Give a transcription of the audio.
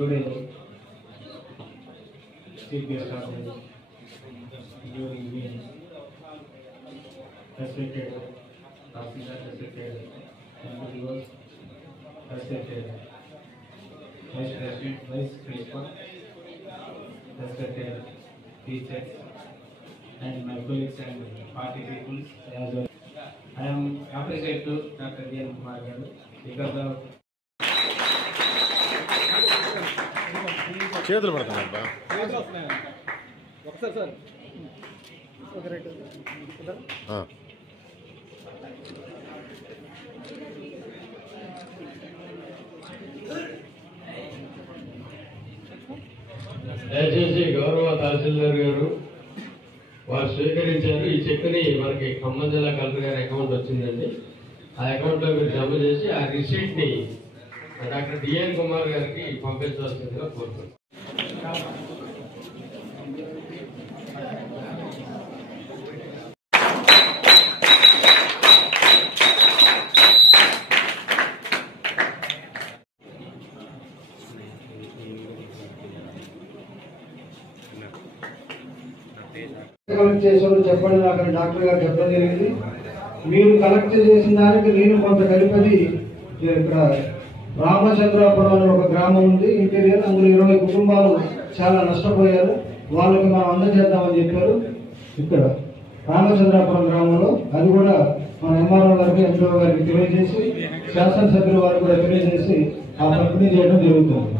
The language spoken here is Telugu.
Today, chief guest of the evening, respected officer, respected employees, respected vice president, vice principal, respected teachers, and my colleagues and party people as well. I am appreciated to Dr. D.N. Kumar garu because of చేతులు పడుతున్నాయబ్బా ఒకసారి సార్ ఒక రైట్ దయచేసి గౌరవ తహసీల్దార్ గారు వారు స్వీకరించారు. ఈ చెక్ని మనకి ఖమ్మం జిల్లా కలెక్టర్ గారి అకౌంట్ వచ్చిందండి. ఆ అకౌంట్ లో మీరు జమ చేసి ఆ రిసీట్ ని డాక్టర్ డిఎన్ కుమార్ గారికి పంపించవలసిందిగా కోరుతున్నాను. కలెక్ట్ చేసారు చెప్పండి, అక్కడ డాక్టర్ గారు చెప్పడం జరిగింది. మీరు కలెక్ట్ చేసిన దానికి నేను కొంత కలిపి ఇక్కడ రామచంద్రాపురం అనే ఒక గ్రామం ఉంది ఇంటీరియర్, అందులో 20 కుటుంబాలు చాలా నష్టపోయారు. వాళ్ళకి మనం అందజేద్దామని చెప్పారు. ఇక్కడ రామచంద్రాపురం గ్రామంలో అది కూడా మన ఎంఆర్ఓ గారికి ఎంపీఓ గారికి తెలియజేసి శాసనసభ్యుల వారికి కూడా తెలియజేసి ఆ పంపిణీ చేయడం జరుగుతుంది.